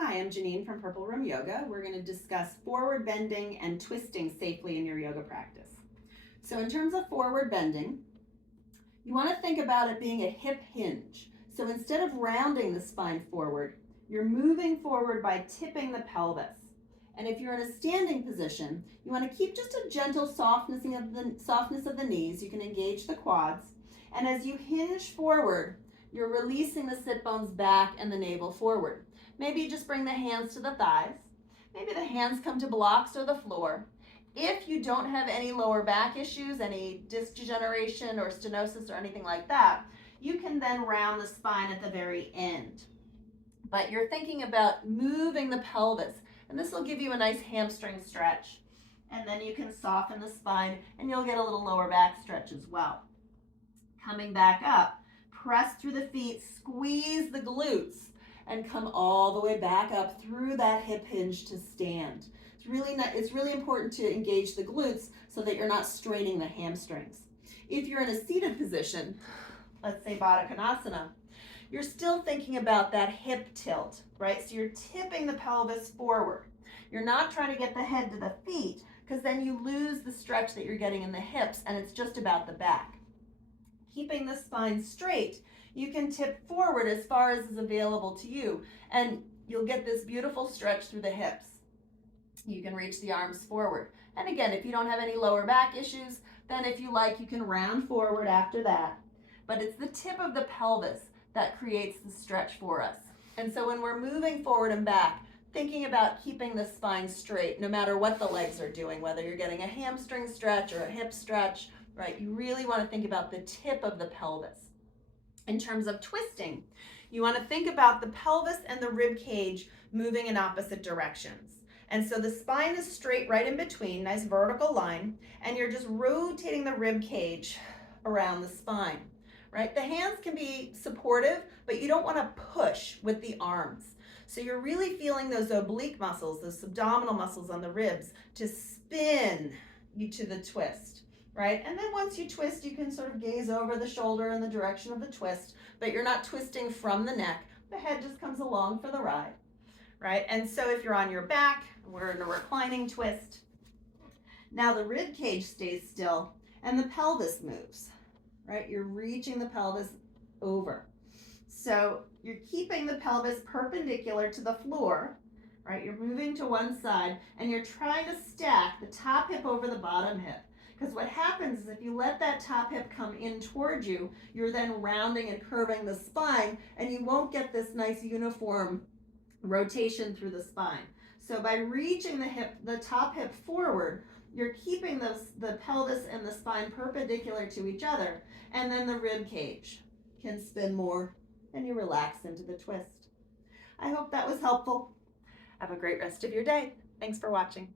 Hi, I'm Janine from Purple Room Yoga. We're going to discuss forward bending and twisting safely in your yoga practice. So in terms of forward bending, you want to think about it being a hip hinge. So instead of rounding the spine forward, you're moving forward by tipping the pelvis. And if you're in a standing position, you want to keep just a gentle softness of the knees. You can engage the quads. And as you hinge forward, you're releasing the sit bones back and the navel forward. Maybe you just bring the hands to the thighs. Maybe the hands come to blocks or the floor. If you don't have any lower back issues, any disc degeneration or stenosis or anything like that, you can then round the spine at the very end. But you're thinking about moving the pelvis, and this will give you a nice hamstring stretch. And then you can soften the spine, and you'll get a little lower back stretch as well. Coming back up, press through the feet, squeeze the glutes, and come all the way back up through that hip hinge to stand. It's really important to engage the glutes so that you're not straining the hamstrings. If you're in a seated position, let's say Baddha Konasana, you're still thinking about that hip tilt, right? So you're tipping the pelvis forward. You're not trying to get the head to the feet because then you lose the stretch that you're getting in the hips and it's just about the back. Keeping the spine straight, you can tip forward as far as is available to you and you'll get this beautiful stretch through the hips. You can reach the arms forward. And again, if you don't have any lower back issues, then if you like, you can round forward after that. But it's the tip of the pelvis that creates the stretch for us. And so when we're moving forward and back, thinking about keeping the spine straight, no matter what the legs are doing, whether you're getting a hamstring stretch or a hip stretch, right? You really want to think about the tip of the pelvis. In terms of twisting, you want to think about the pelvis and the rib cage moving in opposite directions. And so the spine is straight right in between, nice vertical line, and you're just rotating the rib cage around the spine, right? The hands can be supportive, but you don't want to push with the arms. So you're really feeling those oblique muscles, those abdominal muscles on the ribs to spin you to the twist, right? And then once you twist, you can sort of gaze over the shoulder in the direction of the twist, but you're not twisting from the neck. The head just comes along for the ride, right? And so if you're on your back, we're in a reclining twist. Now the rib cage stays still and the pelvis moves, right? You're reaching the pelvis over. So you're keeping the pelvis perpendicular to the floor, right? You're moving to one side and you're trying to stack the top hip over the bottom hip. Because what happens is if you let that top hip come in towards you, you're then rounding and curving the spine and you won't get this nice uniform rotation through the spine. So by reaching the top hip forward, you're keeping the pelvis and the spine perpendicular to each other, and then the rib cage can spin more and you relax into the twist. I hope that was helpful. Have a great rest of your day. Thanks for watching.